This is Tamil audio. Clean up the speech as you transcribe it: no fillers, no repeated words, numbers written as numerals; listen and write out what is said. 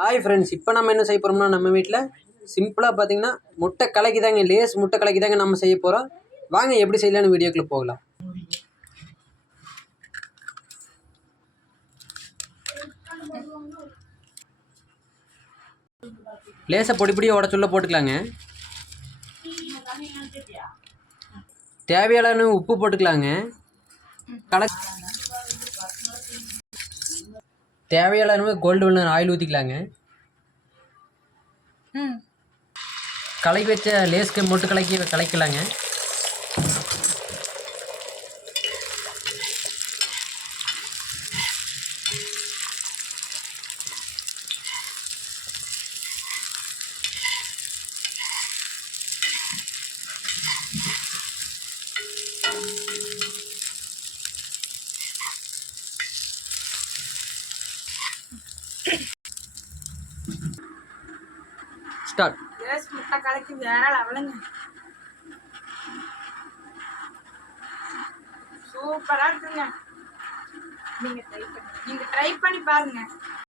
ஹாய் ஃப்ரெண்ட்ஸ், இப்போ நம்ம என்ன செய்ய போகிறோம்னா நம்ம வீட்டில் சிம்பிளாக பார்த்தீங்கன்னா முட்டை கலக்கி தாங்க, லேஸ் முட்டை கலக்கி தாங்க நம்ம செய்ய போகிறோம். வாங்க எப்படி செய்யலான்னு வீடியோக்குள்ளே போகலாம். லேஸை பொடி பொடியாக உடச்சுள்ள போட்டுக்கலாங்க. தேவையான உப்பு போட்டுக்கலாங்க. தேவையான கோல்டு வின்னர் ஆயில் ஊற்றிக்கலாங்க. கலக்கி வச்ச லேஸ்க்கு முட்டை கலக்கலாங்க. ஸ்டார்ட். லேஸ் முட்டை கலக்கி வேற லெவலுங்க. சூப்பரா இருக்குங்க. நீங்க ட்ரை பண்ணி பாருங்க.